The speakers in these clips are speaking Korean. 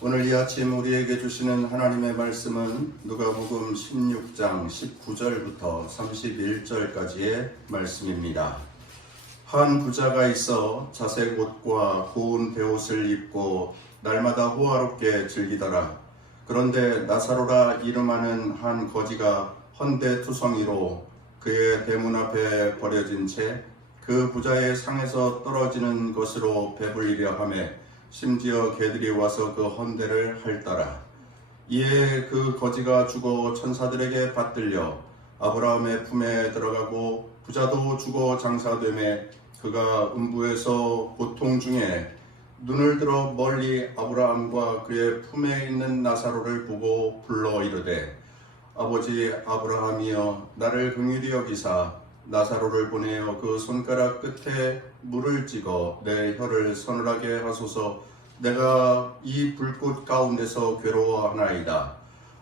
오늘 이 아침 우리에게 주시는 하나님의 말씀은 누가복음 16장 19절부터 31절까지의 말씀입니다. 한 부자가 있어 자색 옷과 고운 베옷을 입고 날마다 호화롭게 즐기더라. 그런데 나사로라 이름하는 한 거지가 헌데투성이로 그의 대문 앞에 버려진 채 그 부자의 상에서 떨어지는 것으로 배불리려 하매 심지어 개들이 와서 그 헌대를 핥더라. 이에 그 거지가 죽어 천사들에게 받들려 아브라함의 품에 들어가고 부자도 죽어 장사되매 그가 음부에서 고통 중에 눈을 들어 멀리 아브라함과 그의 품에 있는 나사로를 보고 불러 이르되 아버지 아브라함이여 나를 긍휼히 여기사 나사로를 보내어 그 손가락 끝에 물을 찍어 내 혀를 서늘하게 하소서. 내가 이 불꽃 가운데서 괴로워하나이다.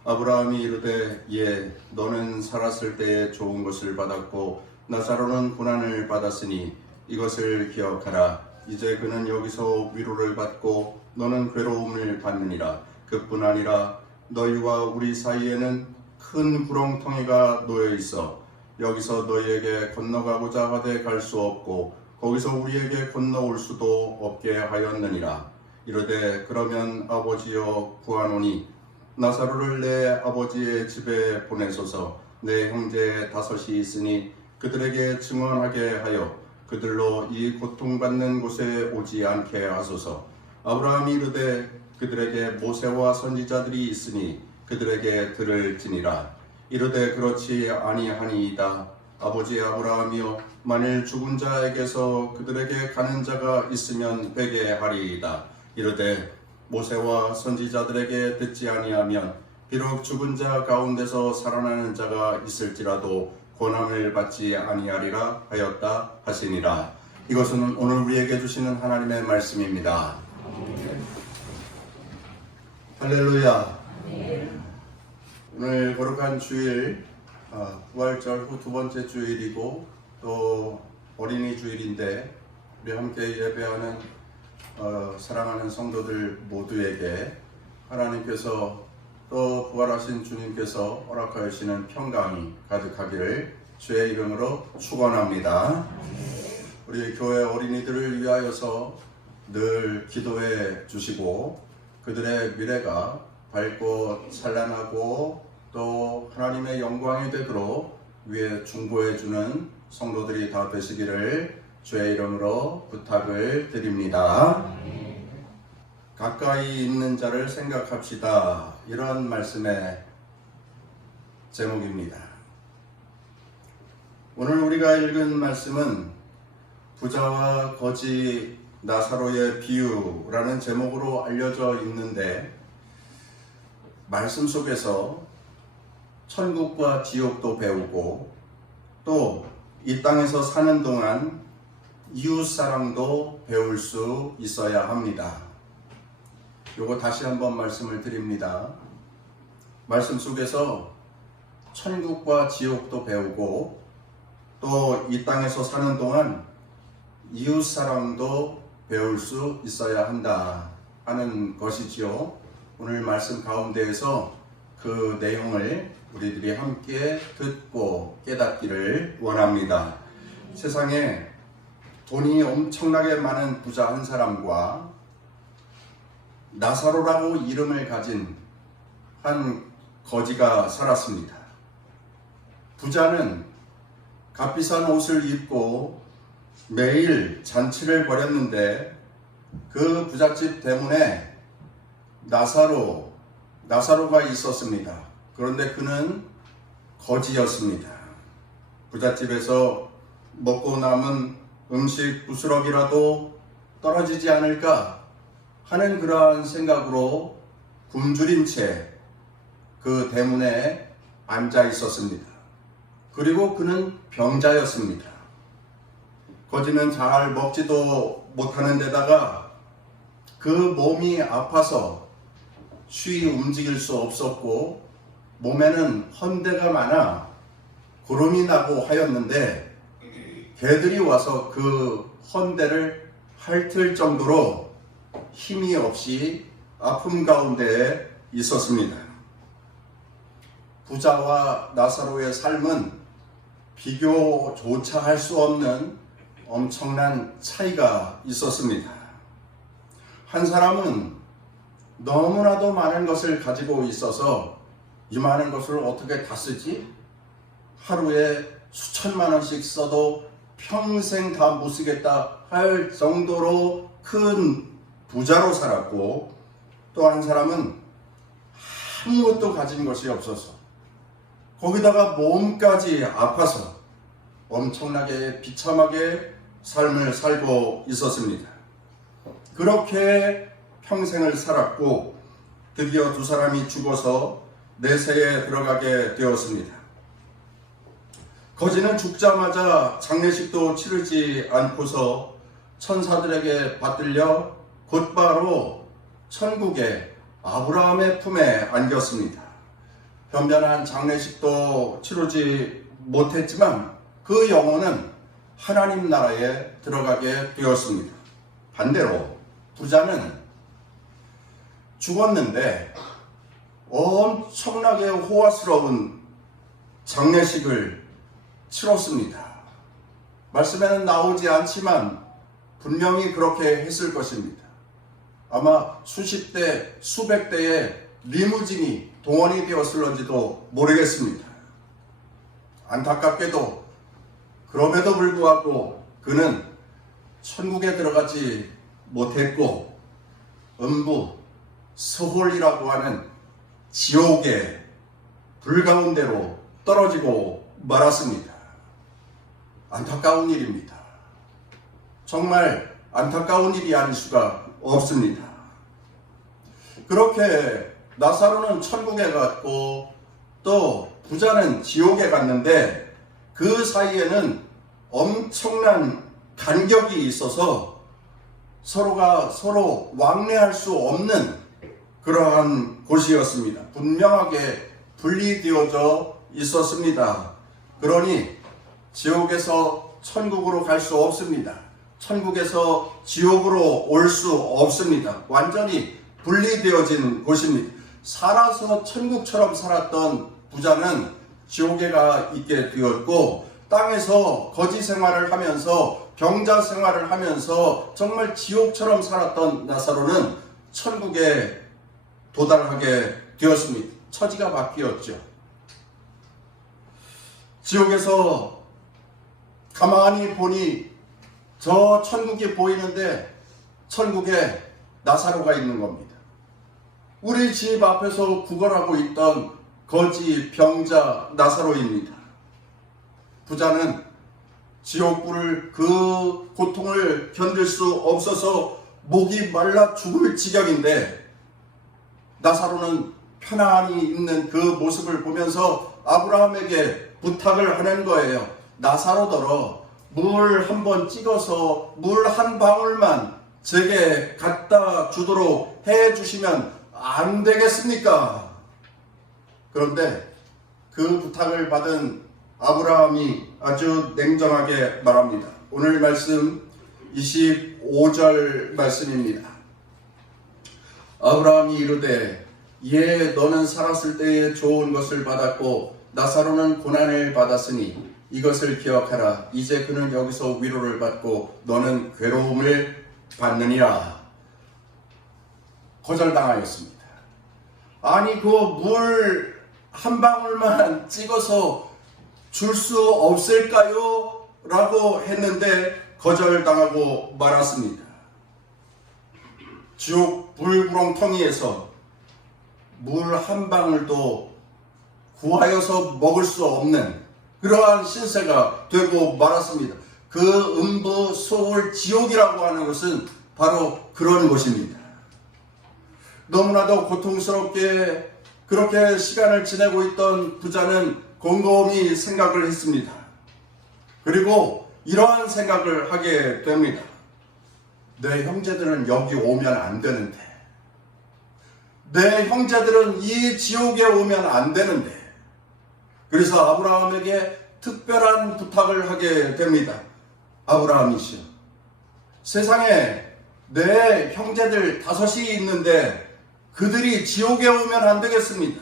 아브라함이 이르되 예 너는 살았을 때에 좋은 것을 받았고 나사로는 고난을 받았으니 이것을 기억하라. 이제 그는 여기서 위로를 받고 너는 괴로움을 받느니라. 그뿐 아니라 너희와 우리 사이에는 큰 구렁텅이가 놓여 있어 여기서 너희에게 건너가고자 하되 갈 수 없고 거기서 우리에게 건너올 수도 없게 하였느니라. 이르되 그러면 아버지여 구하노니 나사로를 내 아버지의 집에 보내소서. 내 형제 5이 있으니 그들에게 증언하게 하여 그들로 이 고통받는 곳에 오지 않게 하소서. 아브라함이 이르되 그들에게 모세와 선지자들이 있으니 그들에게 들을지니라. 이르되 그렇지 아니하니이다. 아버지 아브라함이여 만일 죽은 자에게서 그들에게 가는 자가 있으면 되게 하리이다. 이르되 모세와 선지자들에게 듣지 아니하면 비록 죽은 자 가운데서 살아나는 자가 있을지라도 권함을 받지 아니하리라 하였다 하시니라. 이것은 오늘 우리에게 주시는 하나님의 말씀입니다. 할렐루야. 오늘 거룩한 주일, 부활절 후 두 번째 주일이고 또 어린이 주일인데 우리 함께 예배하는 사랑하는 성도들 모두에게 하나님께서 또 부활하신 주님께서 허락하여 주시는 평강이 가득하기를 주의 이름으로 축원합니다. 우리 교회 어린이들을 위하여서 늘 기도해 주시고 그들의 미래가 밝고 찬란하고 또 하나님의 영광이 되도록 위에 중보해 주는 성도들이 다 되시기를 주의 이름으로 부탁을 드립니다. 가까이 있는 자를 생각합시다. 이런 말씀의 제목입니다. 오늘 우리가 읽은 말씀은 부자와 거지 나사로의 비유라는 제목으로 알려져 있는데 말씀 속에서 천국과 지옥도 배우고 또 이 땅에서 사는 동안 이웃사랑도 배울 수 있어야 합니다. 요거 다시 한번 말씀을 드립니다. 말씀 속에서 천국과 지옥도 배우고 또 이 땅에서 사는 동안 이웃사랑도 배울 수 있어야 한다 하는 것이지요. 오늘 말씀 가운데에서 그 내용을 우리들이 함께 듣고 깨닫기를 원합니다. 세상에 돈이 엄청나게 많은 부자 한 사람과 나사로라고 이름을 가진 한 거지가 살았습니다. 부자는 값비싼 옷을 입고 매일 잔치를 벌였는데 그 부잣집 대문에 나사로가 있었습니다. 그런데 그는 거지였습니다. 부잣집에서 먹고 남은 음식 부스럭이라도 떨어지지 않을까 하는 그러한 생각으로 굶주린 채 그 대문에 앉아 있었습니다. 그리고 그는 병자였습니다. 거지는 잘 먹지도 못하는 데다가 그 몸이 아파서 쉬이 움직일 수 없었고 몸에는 헌대가 많아 구름이 나고 하였는데 개들이 와서 그 헌대를 핥을 정도로 힘이 없이 아픔 가운데 있었습니다. 부자와 나사로의 삶은 비교조차 할 수 없는 엄청난 차이가 있었습니다. 한 사람은 너무나도 많은 것을 가지고 있어서 이 많은 것을 어떻게 다 쓰지? 하루에 수천만 원씩 써도 평생 다 못 쓰겠다 할 정도로 큰 부자로 살았고, 또 한 사람은 아무것도 가진 것이 없어서 거기다가 몸까지 아파서 엄청나게 비참하게 삶을 살고 있었습니다. 그렇게 평생을 살았고 드디어 두 사람이 죽어서 내세에 들어가게 되었습니다. 거지는 죽자마자 장례식도 치르지 않고서 천사들에게 받들려 곧바로 천국의 아브라함의 품에 안겼습니다. 변변한 장례식도 치르지 못했지만 그 영혼은 하나님 나라에 들어가게 되었습니다. 반대로 부자는 죽었는데 엄청나게 호화스러운 장례식을 치렀습니다. 말씀에는 나오지 않지만 분명히 그렇게 했을 것입니다. 아마 수십 대, 수백 대의 리무진이 동원이 되었을런지도 모르겠습니다. 안타깝게도 그럼에도 불구하고 그는 천국에 들어가지 못했고 음부, 서홀이라고 하는 지옥의 불 가운데로 떨어지고 말았습니다. 안타까운 일입니다. 정말 안타까운 일이 아닐 수가 없습니다. 그렇게 나사로는 천국에 갔고 또 부자는 지옥에 갔는데 그 사이에는 엄청난 간격이 있어서 서로가 서로 왕래할 수 없는 그러한 곳이었습니다. 분명하게 분리되어져 있었습니다. 그러니 지옥에서 천국으로 갈 수 없습니다. 천국에서 지옥으로 올 수 없습니다. 완전히 분리되어진 곳입니다. 살아서 천국처럼 살았던 부자는 지옥에 가 있게 되었고, 땅에서 거지 생활을 하면서 병자 생활을 하면서 정말 지옥처럼 살았던 나사로는 천국에 도달하게 되었습니다. 처지가 바뀌었죠. 지옥에서 가만히 보니 저 천국이 보이는데 천국에 나사로가 있는 겁니다. 우리 집 앞에서 구걸하고 있던 거지 병자 나사로입니다. 부자는 지옥불을 그 고통을 견딜 수 없어서 목이 말라 죽을 지경인데 나사로는 편안히 있는 그 모습을 보면서 아브라함에게 부탁을 하는 거예요. 나사로더러 물 한 번 찍어서 물 한 방울만 제게 갖다 주도록 해 주시면 안 되겠습니까? 그런데 그 부탁을 받은 아브라함이 아주 냉정하게 말합니다. 오늘 말씀 25절 말씀입니다. 아브라함이 이르되 예 너는 살았을 때에 좋은 것을 받았고 나사로는 고난을 받았으니 이것을 기억하라. 이제 그는 여기서 위로를 받고 너는 괴로움을 받느니라. 거절당하였습니다. 아니 그 물 한 방울만 찍어서 줄 수 없을까요? 라고 했는데 거절당하고 말았습니다. 지옥 불구렁텅이에서 물 한 방울도 구하여서 먹을 수 없는 그러한 신세가 되고 말았습니다. 그 음부 소울 지옥이라고 하는 것은 바로 그런 곳입니다. 너무나도 고통스럽게 그렇게 시간을 지내고 있던 부자는 곰곰이 생각을 했습니다. 그리고 이러한 생각을 하게 됩니다. 내 형제들은 여기 오면 안 되는데, 내 형제들은 이 지옥에 오면 안 되는데, 그래서 아브라함에게 특별한 부탁을 하게 됩니다. 아브라함이시여, 세상에 내 형제들 5이 있는데 그들이 지옥에 오면 안 되겠습니다.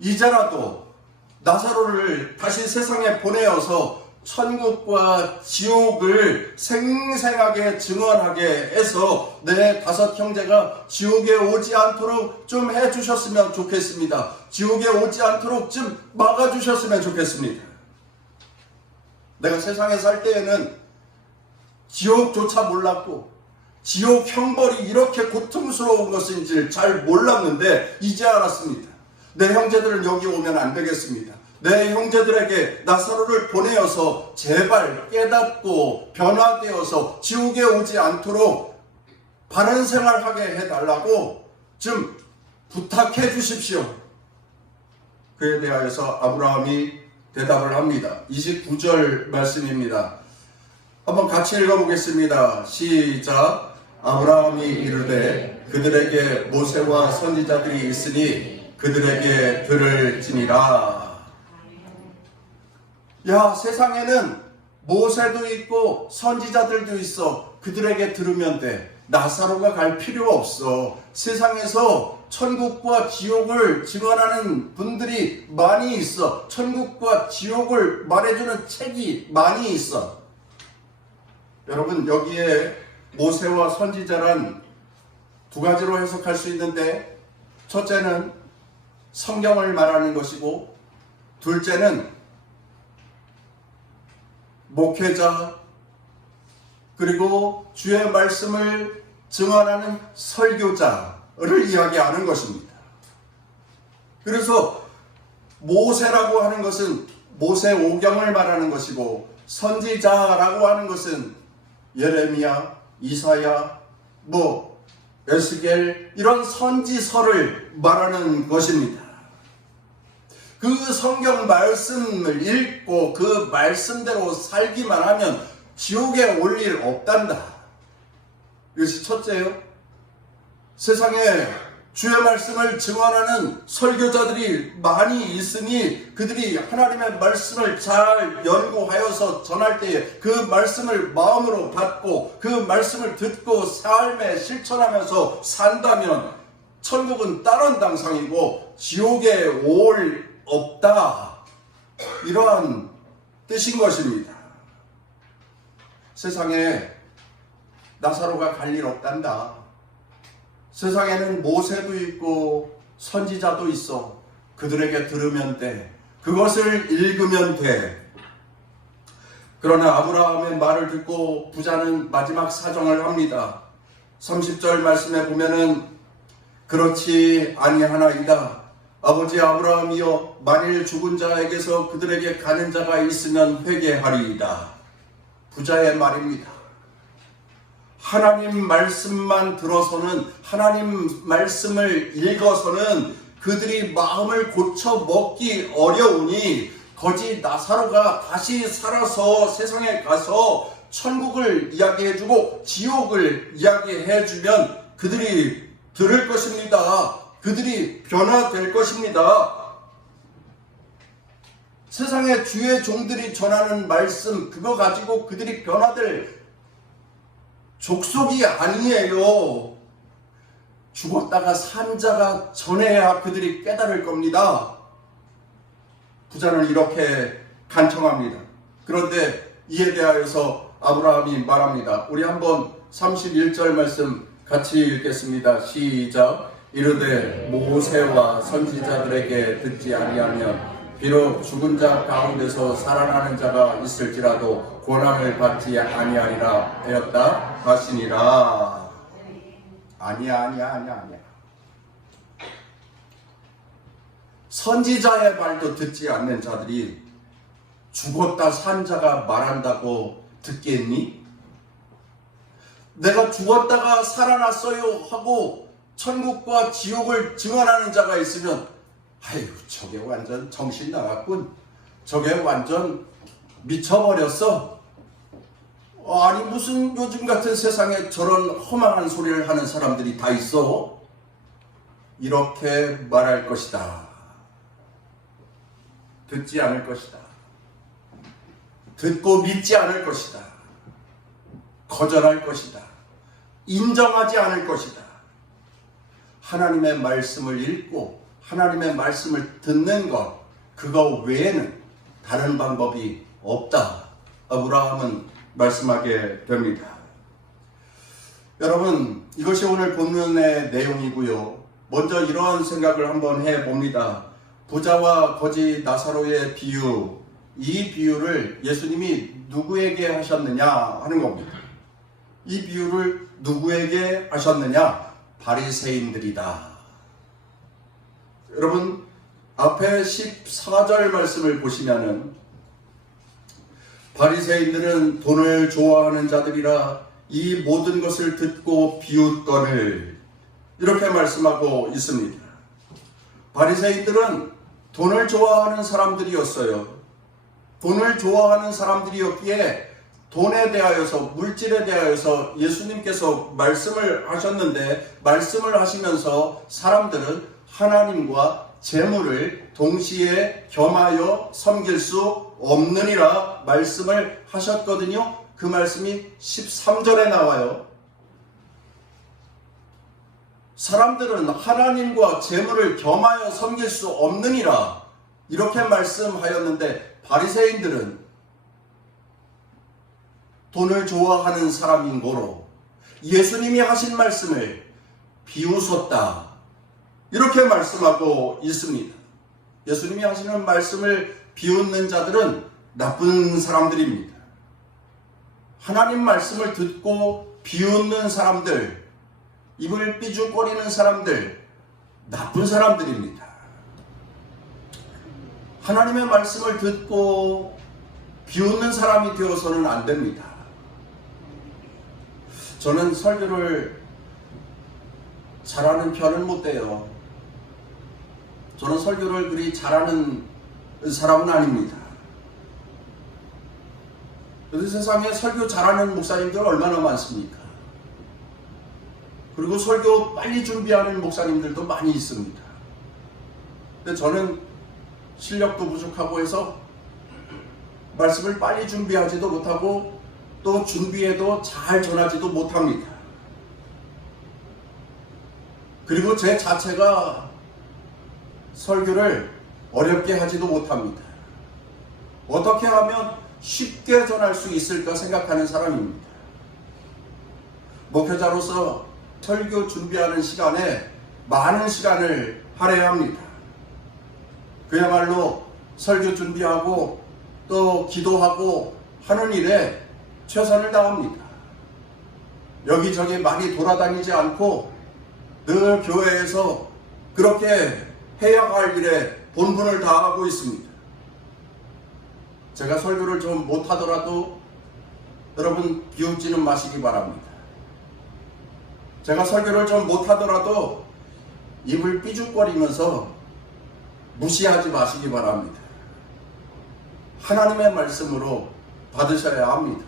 이제라도 나사로를 다시 세상에 보내어서 천국과 지옥을 생생하게 증언하게 해서 내 5 형제가 지옥에 오지 않도록 좀 해주셨으면 좋겠습니다. 지옥에 오지 않도록 좀 막아주셨으면 좋겠습니다. 내가 세상에 살 때에는 지옥조차 몰랐고 지옥 형벌이 이렇게 고통스러운 것인지 잘 몰랐는데 이제 알았습니다. 내 형제들은 여기 오면 안 되겠습니다. 내 형제들에게 나사로를 보내어서 제발 깨닫고 변화되어서 지옥에 오지 않도록 바른 생활하게 해달라고 좀 부탁해 주십시오. 그에 대하여서 아브라함이 대답을 합니다. 29절 말씀입니다. 한번 같이 읽어보겠습니다. 시작. 아브라함이 이르되 그들에게 모세와 선지자들이 있으니 그들에게 들을지니라. 야, 세상에는 모세도 있고 선지자들도 있어. 그들에게 들으면 돼. 나사로가 갈 필요 없어. 세상에서 천국과 지옥을 증언하는 분들이 많이 있어. 천국과 지옥을 말해주는 책이 많이 있어. 여러분, 여기에 모세와 선지자란 2가지로 해석할 수 있는데, 첫째는 성경을 말하는 것이고, 둘째는 목회자, 그리고 주의 말씀을 증언하는 설교자를 이야기하는 것입니다. 그래서 모세라고 하는 것은 모세 오경을 말하는 것이고, 선지자라고 하는 것은 예레미야, 이사야, 에스겔 이런 선지서를 말하는 것입니다. 그 성경 말씀을 읽고 그 말씀대로 살기만 하면 지옥에 올 일 없단다. 이것이 첫째요. 세상에 주의 말씀을 증언하는 설교자들이 많이 있으니 그들이 하나님의 말씀을 잘 연구하여서 전할 때에 그 말씀을 마음으로 받고 그 말씀을 듣고 삶에 실천하면서 산다면 천국은 다른 당상이고 지옥에 올 없다. 이러한 뜻인 것입니다. 세상에 나사로가 갈 일 없단다. 세상에는 모세도 있고 선지자도 있어. 그들에게 들으면 돼. 그것을 읽으면 돼. 그러나 아브라함의 말을 듣고 부자는 마지막 사정을 합니다. 30절 말씀에 보면은 그렇지 아니하나이다. 아버지 아브라함이여, 만일 죽은 자에게서 그들에게 가는 자가 있으면 회개하리이다. 부자의 말입니다. 하나님 말씀만 들어서는, 하나님 말씀을 읽어서는 그들이 마음을 고쳐 먹기 어려우니 거지 나사로가 다시 살아서 세상에 가서 천국을 이야기해주고 지옥을 이야기해주면 그들이 들을 것입니다. 그들이 변화될 것입니다. 세상에 주의 종들이 전하는 말씀, 그거 가지고 그들이 변화될 족속이 아니에요. 죽었다가 산 자가 전해야 그들이 깨달을 겁니다. 부자는 이렇게 간청합니다. 그런데 이에 대하여서 아브라함이 말합니다. 우리 한번 31절 말씀 같이 읽겠습니다. 시작. 이르되 모세와 선지자들에게 듣지 아니하면 비록 죽은 자 가운데서 살아나는 자가 있을지라도 고난을 받지 아니하리라 하였다 하시니라. 아니야. 선지자의 말도 듣지 않는 자들이 죽었다 산 자가 말한다고 듣겠니? 내가 죽었다가 살아났어요 하고 천국과 지옥을 증언하는 자가 있으면 아유, 저게 완전 정신 나갔군. 저게 완전 미쳐버렸어. 아니, 무슨 요즘 같은 세상에 저런 허망한 소리를 하는 사람들이 다 있어? 이렇게 말할 것이다. 듣지 않을 것이다. 듣고 믿지 않을 것이다. 거절할 것이다. 인정하지 않을 것이다. 하나님의 말씀을 읽고 하나님의 말씀을 듣는 것, 그거 외에는 다른 방법이 없다. 아브라함은 말씀하게 됩니다. 여러분, 이것이 오늘 본문의 내용이고요. 먼저 이러한 생각을 한번 해봅니다. 부자와 거지 나사로의 비유, 이 비유를 예수님이 누구에게 하셨느냐 하는 겁니다. 이 비유를 누구에게 하셨느냐? 바리새인들이다. 여러분, 앞에 14절 말씀을 보시면은 바리새인들은 돈을 좋아하는 자들이라 이 모든 것을 듣고 비웃거늘, 이렇게 말씀하고 있습니다. 바리새인들은 돈을 좋아하는 사람들이었어요. 돈을 좋아하는 사람들이었기에 돈에 대하여서, 물질에 대하여서 예수님께서 말씀을 하셨는데, 말씀을 하시면서 사람들은 하나님과 재물을 동시에 겸하여 섬길 수 없느니라 말씀을 하셨거든요. 그 말씀이 13절에 나와요. 사람들은 하나님과 재물을 겸하여 섬길 수 없느니라 이렇게 말씀하였는데, 바리새인들은 돈을 좋아하는 사람인 고로 예수님이 하신 말씀을 비웃었다, 이렇게 말씀하고 있습니다. 예수님이 하시는 말씀을 비웃는 자들은 나쁜 사람들입니다. 하나님 말씀을 듣고 비웃는 사람들, 입을 삐죽거리는 사람들, 나쁜 사람들입니다. 하나님의 말씀을 듣고 비웃는 사람이 되어서는 안 됩니다. 저는 설교를 잘하는 편은 못 돼요. 저는 설교를 그리 잘하는 사람은 아닙니다. 그래서 세상에 설교 잘하는 목사님들 얼마나 많습니까? 그리고 설교 빨리 준비하는 목사님들도 많이 있습니다. 근데 저는 실력도 부족하고 해서 말씀을 빨리 준비하지도 못하고 또 준비해도 잘 전하지도 못합니다. 그리고 제 자체가 설교를 어렵게 하지도 못합니다. 어떻게 하면 쉽게 전할 수 있을까 생각하는 사람입니다. 목회자로서 설교 준비하는 시간에 많은 시간을 할애해야 합니다. 그야말로 설교 준비하고 또 기도하고 하는 일에 최선을 다합니다. 여기저기 많이 돌아다니지 않고 늘 교회에서 그렇게 해야 할 일에 본분을 다하고 있습니다. 제가 설교를 좀 못하더라도 여러분 비웃지는 마시기 바랍니다. 제가 설교를 좀 못하더라도 입을 삐죽거리면서 무시하지 마시기 바랍니다. 하나님의 말씀으로 받으셔야 합니다.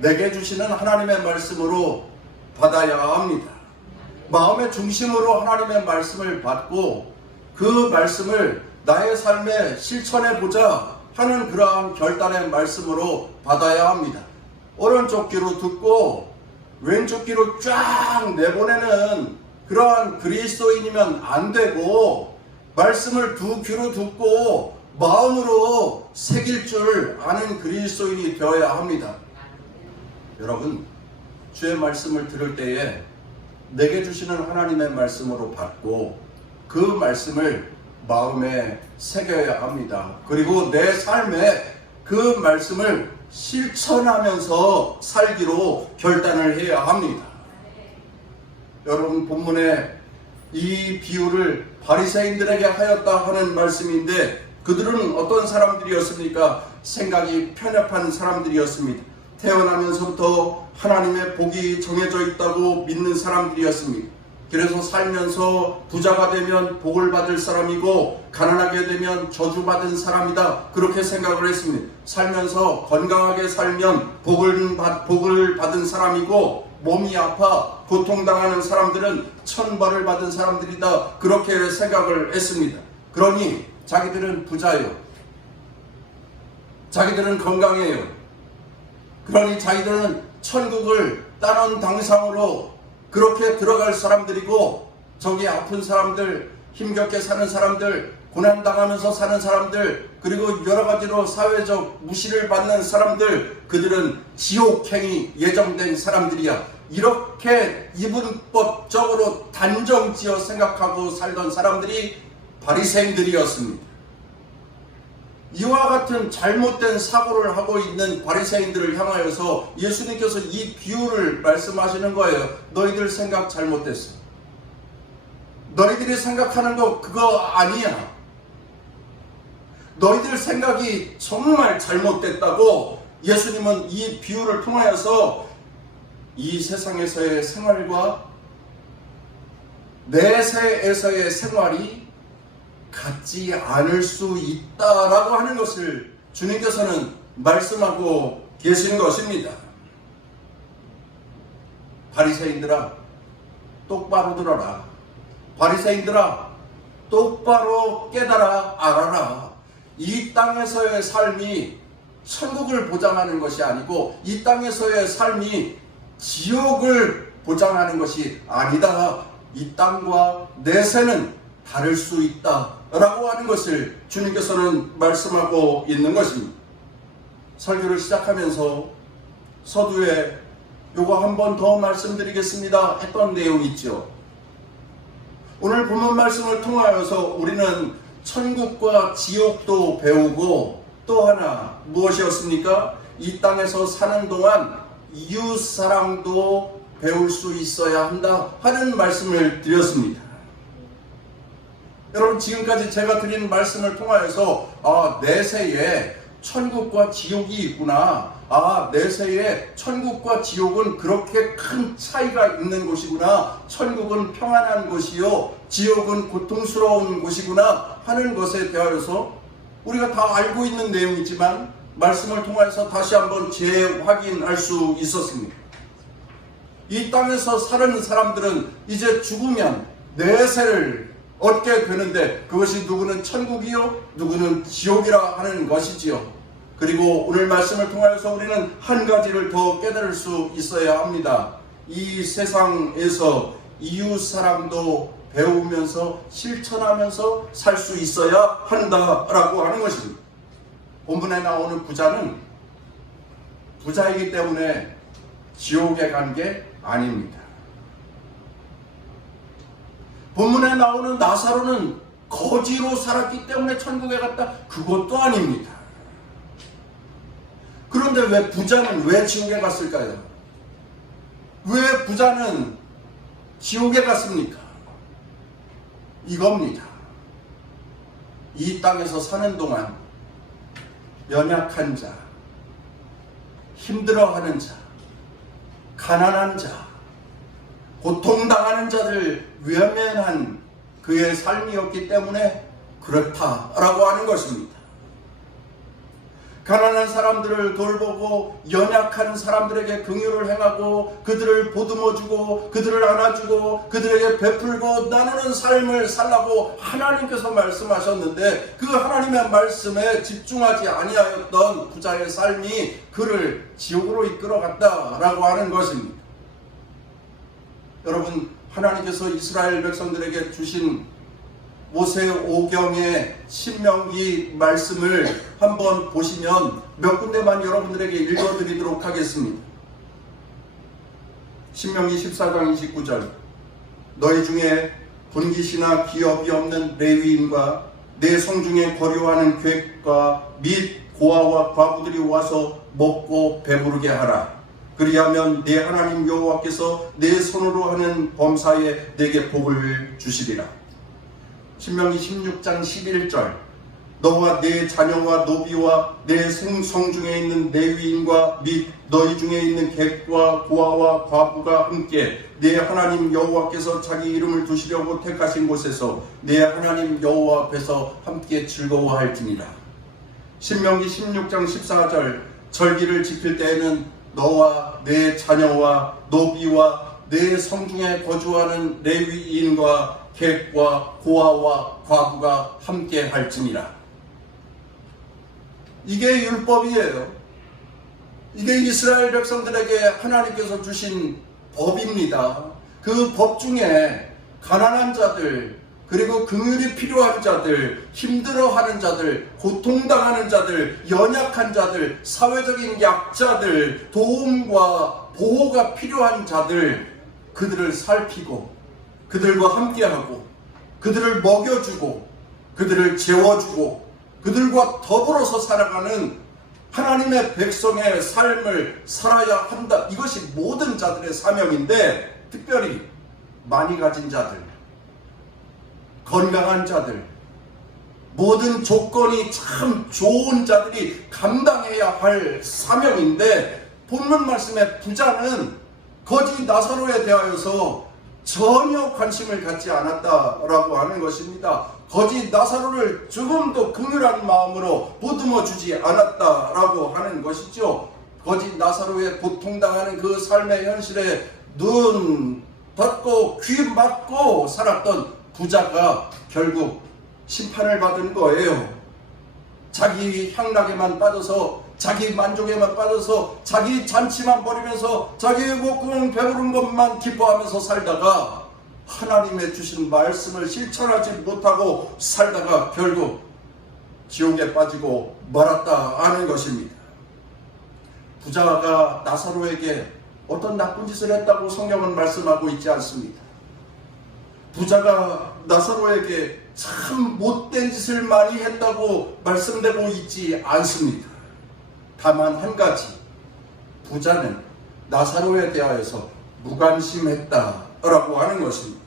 내게 주시는 하나님의 말씀으로 받아야 합니다. 마음의 중심으로 하나님의 말씀을 받고 그 말씀을 나의 삶에 실천해보자 하는 그러한 결단의 말씀으로 받아야 합니다. 오른쪽 귀로 듣고 왼쪽 귀로 쫙 내보내는 그러한 그리스도인이면 안 되고, 말씀을 두 귀로 듣고 마음으로 새길 줄 아는 그리스도인이 되어야 합니다. 여러분, 주의 말씀을 들을 때에 내게 주시는 하나님의 말씀으로 받고 그 말씀을 마음에 새겨야 합니다. 그리고 내 삶에 그 말씀을 실천하면서 살기로 결단을 해야 합니다. 여러분, 본문에 이 비유를 바리새인들에게 하였다 하는 말씀인데, 그들은 어떤 사람들이었습니까? 생각이 편협한 사람들이었습니다. 태어나면서부터 하나님의 복이 정해져 있다고 믿는 사람들이었습니다. 그래서 살면서 부자가 되면 복을 받을 사람이고 가난하게 되면 저주받은 사람이다, 그렇게 생각을 했습니다. 살면서 건강하게 살면 복을 받은 사람이고, 몸이 아파 고통당하는 사람들은 천벌을 받은 사람들이다, 그렇게 생각을 했습니다. 그러니 자기들은 부자예요. 자기들은 건강해요. 그러니 자기들은 천국을 따는 당상으로 그렇게 들어갈 사람들이고, 저기 아픈 사람들, 힘겹게 사는 사람들, 고난당하면서 사는 사람들, 그리고 여러 가지로 사회적 무시를 받는 사람들, 그들은 지옥행이 예정된 사람들이야. 이렇게 이분법적으로 단정지어 생각하고 살던 사람들이 바리새인들이었습니다. 이와 같은 잘못된 사고를 하고 있는 바리새인들을 향하여서 예수님께서 이 비유를 말씀하시는 거예요. 너희들 생각 잘못됐어. 너희들이 생각하는 거 그거 아니야. 너희들 생각이 정말 잘못됐다고 예수님은 이 비유를 통하여서 이 세상에서의 생활과 내세에서의 생활이 같지 않을 수 있다라고 하는 것을 주님께서는 말씀하고 계신 것입니다. 바리새인들아, 똑바로 들어라. 바리새인들아, 똑바로 깨달아 알아라. 이 땅에서의 삶이 천국을 보장하는 것이 아니고 이 땅에서의 삶이 지옥을 보장하는 것이 아니다. 이 땅과 내세는 다를 수 있다라고 하는 것을 주님께서는 말씀하고 있는 것입니다. 설교를 시작하면서 서두에 요거 한 번 더 말씀드리겠습니다 했던 내용이 있죠. 오늘 본문 말씀을 통하여서 우리는 천국과 지옥도 배우고 또 하나 무엇이었습니까? 이 땅에서 사는 동안 이웃사랑도 배울 수 있어야 한다 하는 말씀을 드렸습니다. 여러분, 지금까지 제가 드린 말씀을 통하여서 내세에 천국과 지옥이 있구나. 내세에 천국과 지옥은 그렇게 큰 차이가 있는 곳이구나. 천국은 평안한 곳이요 지옥은 고통스러운 곳이구나 하는 것에 대하여서 우리가 다 알고 있는 내용이지만 말씀을 통해서 다시 한번 재확인할 수 있었습니다. 이 땅에서 사는 사람들은 이제 죽으면 내세를 얻게 되는데 그것이 누구는 천국이요 누구는 지옥이라 하는 것이지요. 그리고 오늘 말씀을 통하여서 우리는 한 가지를 더 깨달을 수 있어야 합니다. 이 세상에서 이웃사랑도 배우면서 실천하면서 살 수 있어야 한다라고 하는 것입니다. 본문에 나오는 부자는 부자이기 때문에 지옥에 간 게 아닙니다. 본문에 나오는 나사로는 거지로 살았기 때문에 천국에 갔다, 그것도 아닙니다. 그런데 왜 부자는 왜 지옥에 갔을까요? 왜 부자는 지옥에 갔습니까? 이겁니다. 이 땅에서 사는 동안 연약한 자, 힘들어하는 자, 가난한 자, 고통당하는 자들 외면한 그의 삶이었기 때문에 그렇다라고 하는 것입니다. 가난한 사람들을 돌보고 연약한 사람들에게 긍휼을 행하고 그들을 보듬어주고 그들을 안아주고 그들에게 베풀고 나누는 삶을 살라고 하나님께서 말씀하셨는데 그 하나님의 말씀에 집중하지 아니하였던 부자의 삶이 그를 지옥으로 이끌어갔다라고 하는 것입니다. 여러분, 하나님께서 이스라엘 백성들에게 주신 모세오경의 신명기 말씀을 한번 보시면 몇 군데만 여러분들에게 읽어드리도록 하겠습니다. 신명기 14장 29절 너희 중에 분깃이나 기업이 없는 레위인과 내 성중에 거류하는 객과 및 고아와 과부들이 와서 먹고 배부르게 하라. 그리하면 내 하나님 여호와께서 내 손으로 하는 범사에 내게 복을 주시리라. 신명기 16장 11절 너와 내 자녀와 노비와 내 성중에 있는 레위인과 및 너희 중에 있는 객과 고아와 과부가 함께 내 하나님 여호와께서 자기 이름을 두시려고 택하신 곳에서 내 하나님 여호와 앞에서 함께 즐거워할지니라. 신명기 16장 14절 절기를 지킬 때에는 너와 내 자녀와 노비와 내 성중에 거주하는 레위인과 객과 고아와 과부가 함께 할지니라. 이게 율법이에요. 이게 이스라엘 백성들에게 하나님께서 주신 법입니다. 그 법 중에 가난한 자들, 그리고 긍휼이 필요한 자들, 힘들어하는 자들, 고통당하는 자들, 연약한 자들, 사회적인 약자들, 도움과 보호가 필요한 자들, 그들을 살피고 그들과 함께하고 그들을 먹여주고 그들을 재워주고 그들과 더불어서 살아가는 하나님의 백성의 삶을 살아야 한다. 이것이 모든 자들의 사명인데, 특별히 많이 가진 자들, 건강한 자들, 모든 조건이 참 좋은 자들이 감당해야 할 사명인데, 본문 말씀의 부자는 거지 나사로에 대하여서 전혀 관심을 갖지 않았다라고 하는 것입니다. 거지 나사로를 조금도 긍휼한 마음으로 보듬어 주지 않았다라고 하는 것이죠. 거지 나사로의 고통당하는 그 삶의 현실에 눈 닫고 귀 막고 살았던 부자가 결국 심판을 받은 거예요. 자기 향락에만 빠져서, 자기 만족에만 빠져서, 자기 잔치만 벌이면서 자기 먹고 배부른 것만 기뻐하면서 살다가 하나님의 주신 말씀을 실천하지 못하고 살다가 결국 지옥에 빠지고 말았다 하는 것입니다. 부자가 나사로에게 어떤 나쁜 짓을 했다고 성경은 말씀하고 있지 않습니다. 부자가 나사로에게 참 못된 짓을 많이 했다고 말씀되고 있지 않습니다. 다만 한 가지, 부자는 나사로에 대하여서 무관심했다라고 하는 것입니다.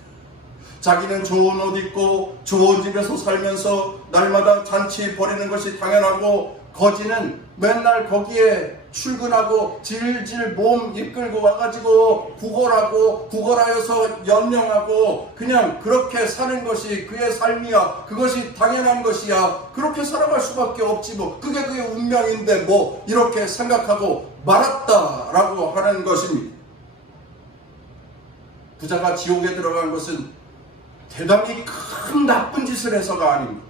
자기는 좋은 옷 입고 좋은 집에서 살면서 날마다 잔치 벌이는 것이 당연하고, 거지는 맨날 거기에 출근하고 질질 몸 이끌고 와가지고 구걸하여서 연명하고 그냥 그렇게 사는 것이 그의 삶이야, 그것이 당연한 것이야, 그렇게 살아갈 수밖에 없지 뭐, 그게 그의 운명인데 뭐, 이렇게 생각하고 말았다라고 하는 것입니다. 부자가 지옥에 들어간 것은 대단히 큰 나쁜 짓을 해서가 아닙니다.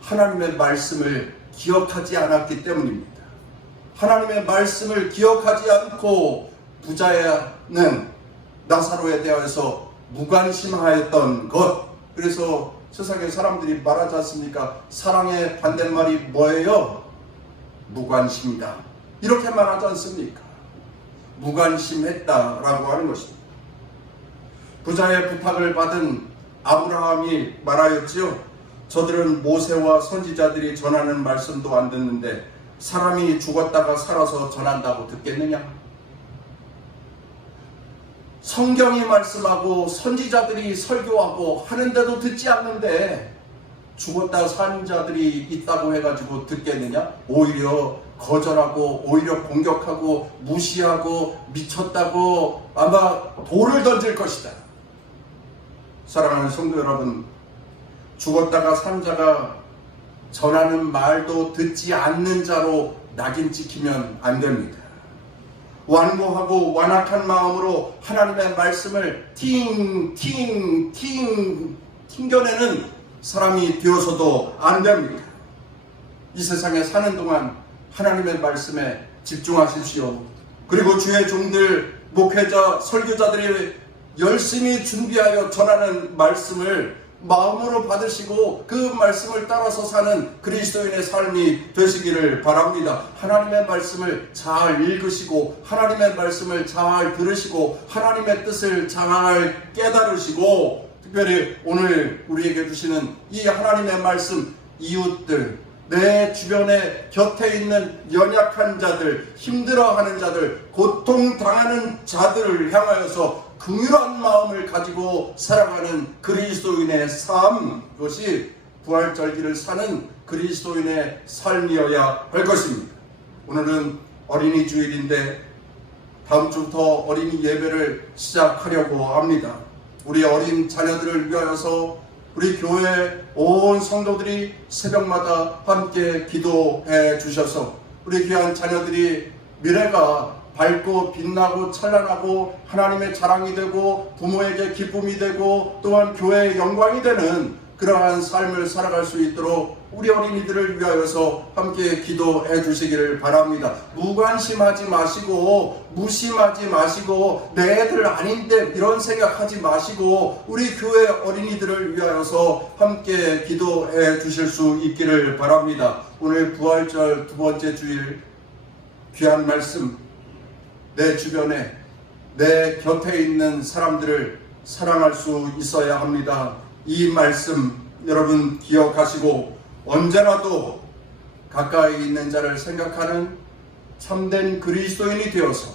하나님의 말씀을 기억하지 않았기 때문입니다. 하나님의 말씀을 기억하지 않고 부자는 나사로에 대해서 무관심하였던 것. 그래서 세상의 사람들이 말하지 않습니까? 사랑의 반대말이 뭐예요? 무관심이다. 이렇게 말하지 않습니까? 무관심했다라고 하는 것입니다. 부자의 부탁을 받은 아브라함이 말하였지요. 저들은 모세와 선지자들이 전하는 말씀도 안 듣는데 사람이 죽었다가 살아서 전한다고 듣겠느냐? 성경이 말씀하고 선지자들이 설교하고 하는데도 듣지 않는데 죽었다 산 자들이 있다고 해가지고 듣겠느냐? 오히려 거절하고 오히려 공격하고 무시하고 미쳤다고 아마 돌을 던질 것이다. 사랑하는 성도 여러분, 죽었다가 산 자가 전하는 말도 듣지 않는 자로 낙인 찍히면 안 됩니다. 완고하고 완악한 마음으로 하나님의 말씀을 튕겨내는 사람이 되어서도 안 됩니다. 이 세상에 사는 동안 하나님의 말씀에 집중하십시오. 그리고 주의 종들, 목회자, 설교자들이 열심히 준비하여 전하는 말씀을 마음으로 받으시고 그 말씀을 따라서 사는 그리스도인의 삶이 되시기를 바랍니다. 하나님의 말씀을 잘 읽으시고 하나님의 말씀을 잘 들으시고 하나님의 뜻을 잘 깨달으시고, 특별히 오늘 우리에게 주시는 이 하나님의 말씀, 이웃들, 내 주변에 곁에 있는 연약한 자들, 힘들어하는 자들, 고통당하는 자들을 향하여서 긍휼한 마음을 가지고 살아가는 그리스도인의 삶, 그것이 부활절기를 사는 그리스도인의 삶이어야 할 것입니다. 오늘은 어린이 주일인데 다음 주부터 어린이 예배를 시작하려고 합니다. 우리 어린 자녀들을 위하여서 우리 교회 온 성도들이 새벽마다 함께 기도해 주셔서 우리 귀한 자녀들이 미래가 밝고 빛나고 찬란하고 하나님의 자랑이 되고 부모에게 기쁨이 되고 또한 교회의 영광이 되는 그러한 삶을 살아갈 수 있도록 우리 어린이들을 위하여서 함께 기도해 주시기를 바랍니다. 무관심하지 마시고 무심하지 마시고 내 애들 아닌데 이런 생각하지 마시고 우리 교회 어린이들을 위하여서 함께 기도해 주실 수 있기를 바랍니다. 오늘 부활절 두 번째 주일 귀한 말씀, 내 주변에 내 곁에 있는 사람들을 사랑할 수 있어야 합니다. 이 말씀 여러분 기억하시고 언제라도 가까이 있는 자를 생각하는 참된 그리스도인이 되어서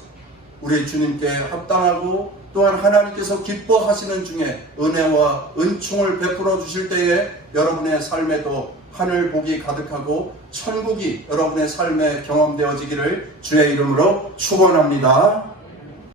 우리 주님께 합당하고 또한 하나님께서 기뻐하시는 중에 은혜와 은총을 베풀어 주실 때에 여러분의 삶에도 하늘 복이 가득하고 천국이 여러분의 삶에 경험되어지기를 주의 이름으로 축원합니다.